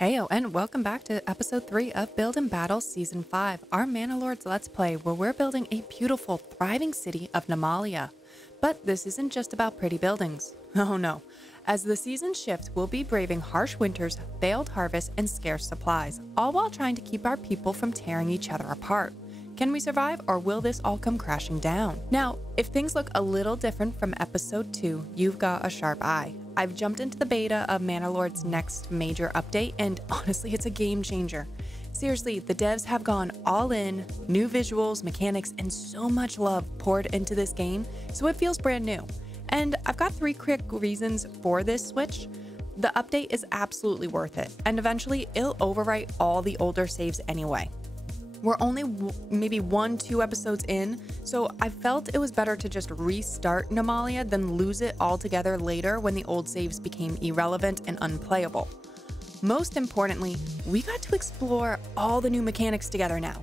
Heyo and welcome back to episode 3 of Build and Battle Season 5, our Manor Lords Let's Play, where we're building a beautiful, thriving city of Nemalia. But this isn't just about pretty buildings. Oh no. As the season shifts, we'll be braving harsh winters, failed harvests, and scarce supplies, all while trying to keep our people from tearing each other apart. Can we survive, or will this all come crashing down? Now, if things look a little different from episode 2, you've got a sharp eye. I've jumped into the beta of Manor Lord's next major update, and honestly, it's a game changer. Seriously, the devs have gone all in, new visuals, mechanics, and so much love poured into this game, so it feels brand new. And I've got 3 quick reasons for this switch. The update is absolutely worth it, and eventually it'll overwrite all the older saves anyway. We're only maybe 1-2 episodes in, so I felt it was better to just restart Nemalia than lose it altogether later when the old saves became irrelevant and unplayable. Most importantly, we got to explore all the new mechanics together now.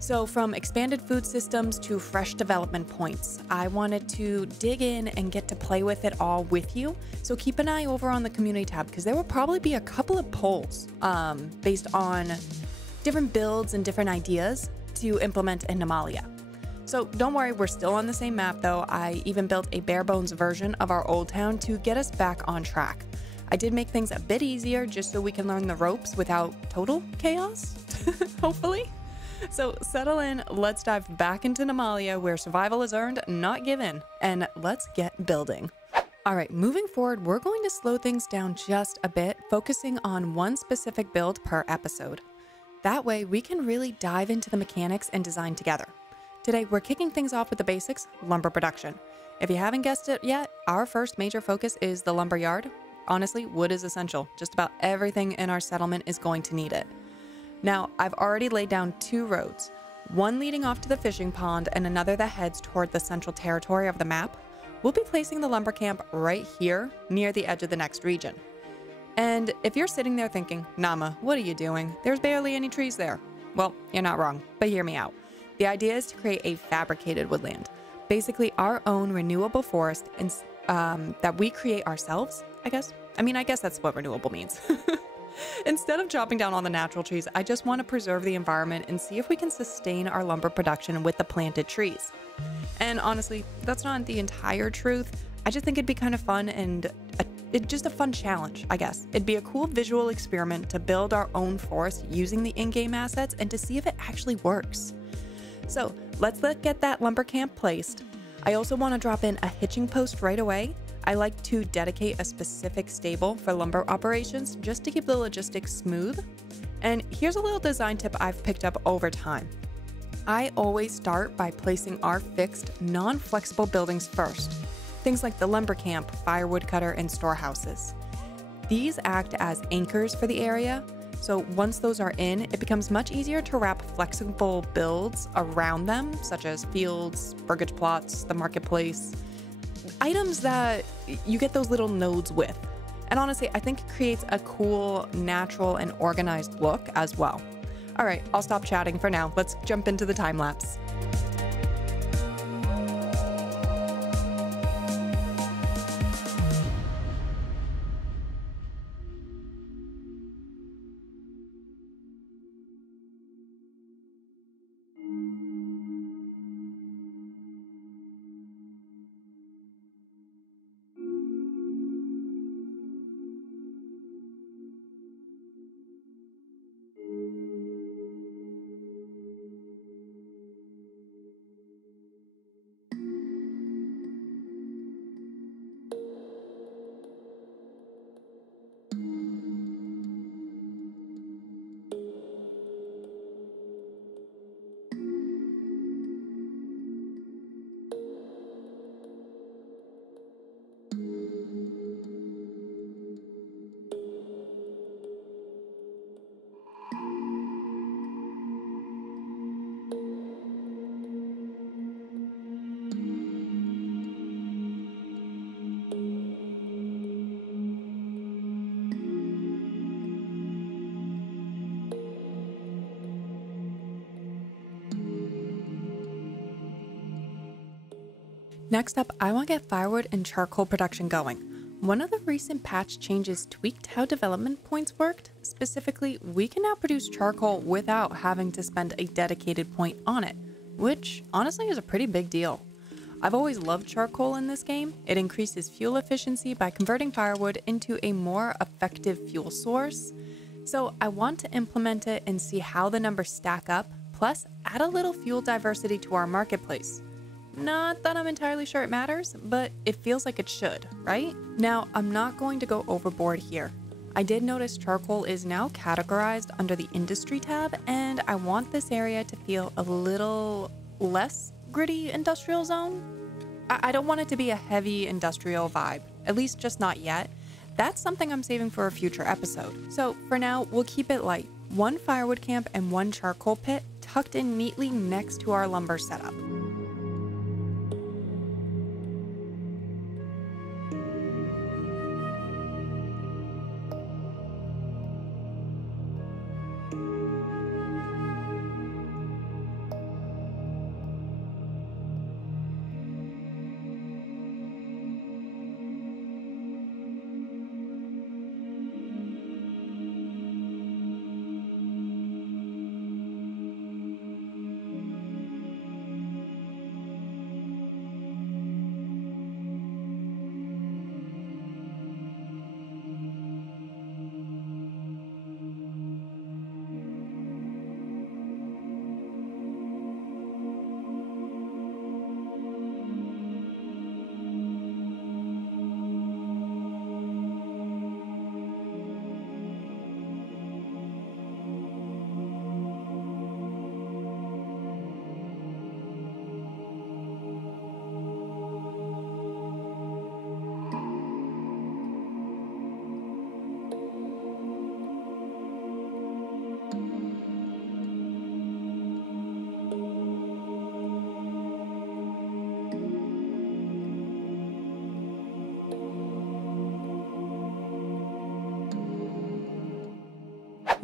So from expanded food systems to fresh development points, I wanted to dig in and get to play with it all with you. So keep an eye over on the community tab because there will probably be a couple of polls based on different builds and different ideas to implement in Nemalia. So don't worry, we're still on the same map though. I even built a bare bones version of our old town to get us back on track. I did make things a bit easier just so we can learn the ropes without total chaos, hopefully. So settle in, let's dive back into Nemalia where survival is earned, not given, and let's get building. All right, moving forward, we're going to slow things down just a bit, focusing on one specific build per episode. That way, we can really dive into the mechanics and design together. Today, we're kicking things off with the basics, lumber production. If you haven't guessed it yet, our first major focus is the lumber yard. Honestly, wood is essential. Just about everything in our settlement is going to need it. Now, I've already laid down 2 roads, one leading off to the fishing pond and another that heads toward the central territory of the map. We'll be placing the lumber camp right here, near the edge of the next region. And if you're sitting there thinking, Nama, what are you doing? There's barely any trees there. Well, you're not wrong, but hear me out. The idea is to create a fabricated woodland, basically our own renewable forest that we create ourselves, I guess. I guess that's what renewable means. Instead of chopping down all the natural trees, I just want to preserve the environment and see if we can sustain our lumber production with the planted trees. And honestly, that's not the entire truth. I just think it'd be kind of fun and it's just a fun challenge, I guess. It'd be a cool visual experiment to build our own forest using the in-game assets and to see if it actually works. So let's get that lumber camp placed. I also want to drop in a hitching post right away. I like to dedicate a specific stable for lumber operations just to keep the logistics smooth. And here's a little design tip I've picked up over time. I always start by placing our fixed, non-flexible buildings first. Things like the lumber camp, firewood cutter, and storehouses. These act as anchors for the area, so once those are in, it becomes much easier to wrap flexible builds around them, such as fields, burgage plots, the marketplace, items that you get those little nodes with. And honestly, I think it creates a cool, natural, and organized look as well. All right, I'll stop chatting for now. Let's jump into the time lapse. Next up, I want to get firewood and charcoal production going. One of the recent patch changes tweaked how development points worked. Specifically, we can now produce charcoal without having to spend a dedicated point on it, which honestly is a pretty big deal. I've always loved charcoal in this game. It increases fuel efficiency by converting firewood into a more effective fuel source. So I want to implement it and see how the numbers stack up, plus add a little fuel diversity to our marketplace. Not that I'm entirely sure it matters, but it feels like it should, right? Now, I'm not going to go overboard here. I did notice charcoal is now categorized under the industry tab, and I want this area to feel a little less gritty industrial zone. I don't want it to be a heavy industrial vibe, at least just not yet. That's something I'm saving for a future episode. So for now, we'll keep it light. One firewood camp and one charcoal pit tucked in neatly next to our lumber setup.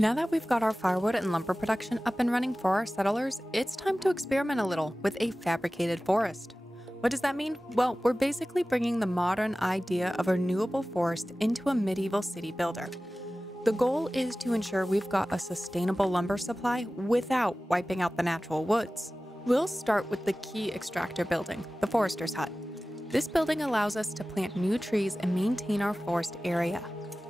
Now that we've got our firewood and lumber production up and running for our settlers, it's time to experiment a little with a fabricated forest. What does that mean? Well, we're basically bringing the modern idea of a renewable forest into a medieval city builder. The goal is to ensure we've got a sustainable lumber supply without wiping out the natural woods. We'll start with the key extractor building, the forester's hut. This building allows us to plant new trees and maintain our forest area.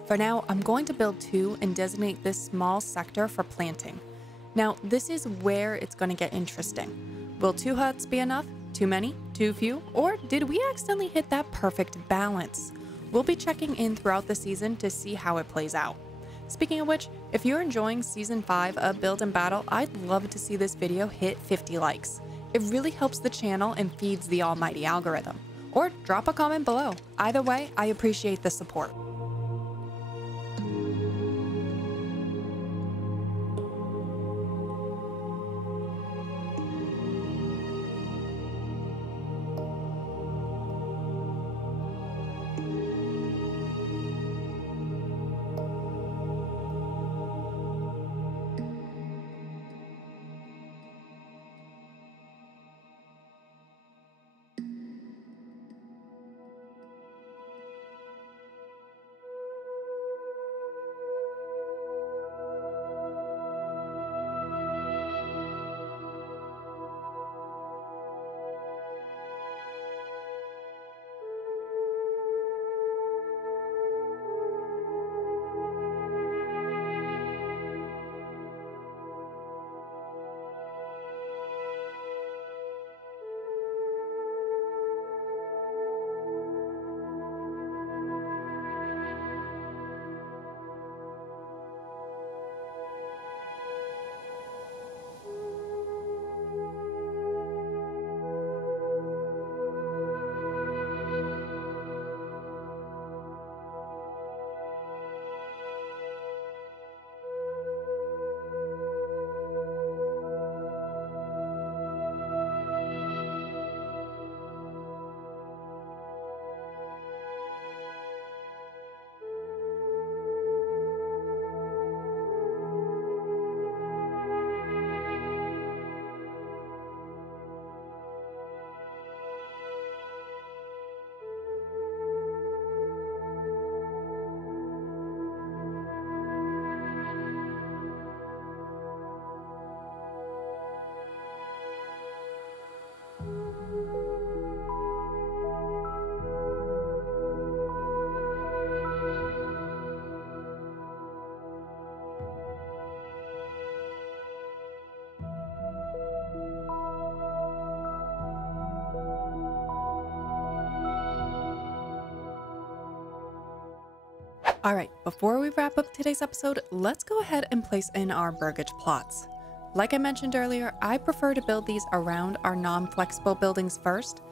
For now, I'm going to build two and designate this small sector for planting. Now, this is where it's going to get interesting. Will 2 huts be enough? Too many? Too few? Or did we accidentally hit that perfect balance? We'll be checking in throughout the season to see how it plays out. Speaking of which, if you're enjoying Season 5 of Build and Battle, I'd love to see this video hit 50 likes. It really helps the channel and feeds the almighty algorithm. Or drop a comment below. Either way, I appreciate the support. Alright, before we wrap up today's episode, let's go ahead and place in our burgage plots. Like I mentioned earlier, I prefer to build these around our non-flexible buildings first.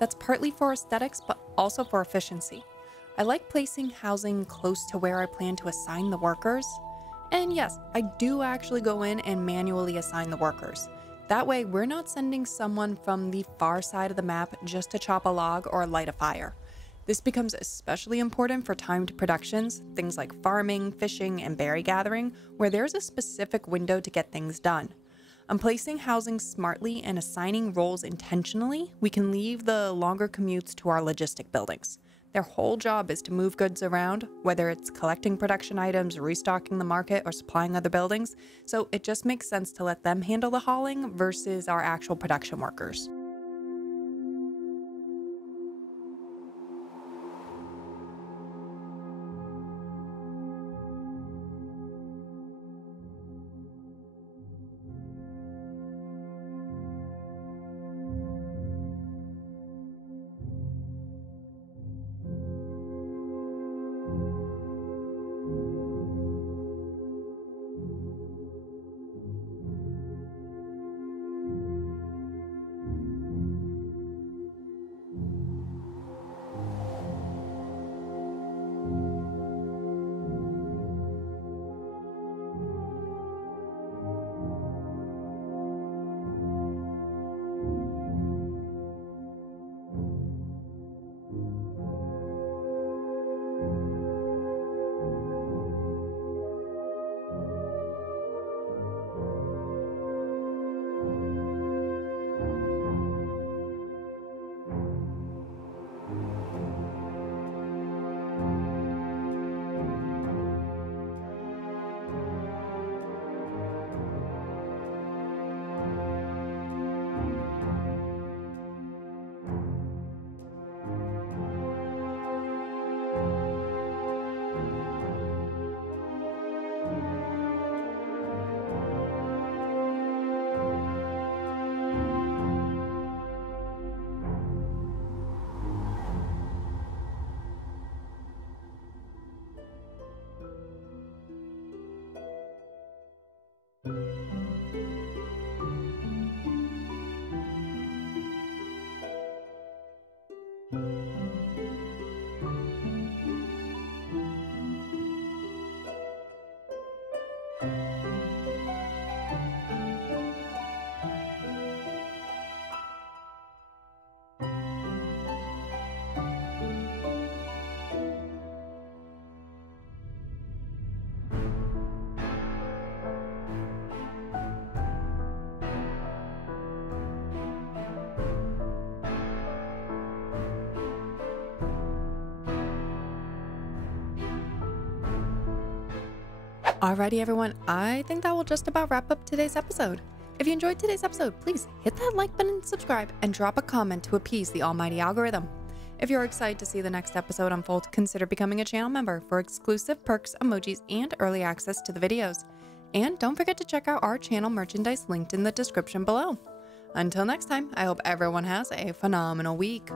That's partly for aesthetics, but also for efficiency. I like placing housing close to where I plan to assign the workers. And yes, I do actually go in and manually assign the workers. That way, we're not sending someone from the far side of the map just to chop a log or light a fire. This becomes especially important for timed productions, things like farming, fishing, and berry gathering, where there's a specific window to get things done. On placing housing smartly and assigning roles intentionally, we can leave the longer commutes to our logistic buildings. Their whole job is to move goods around, whether it's collecting production items, restocking the market, or supplying other buildings, so it just makes sense to let them handle the hauling versus our actual production workers. Alrighty everyone, I think that will just about wrap up today's episode. If you enjoyed today's episode, please hit that like button, subscribe, and drop a comment to appease the almighty algorithm. If you're excited to see the next episode unfold, consider becoming a channel member for exclusive perks, emojis, and early access to the videos. And don't forget to check out our channel merchandise linked in the description below. Until next time, I hope everyone has a phenomenal week.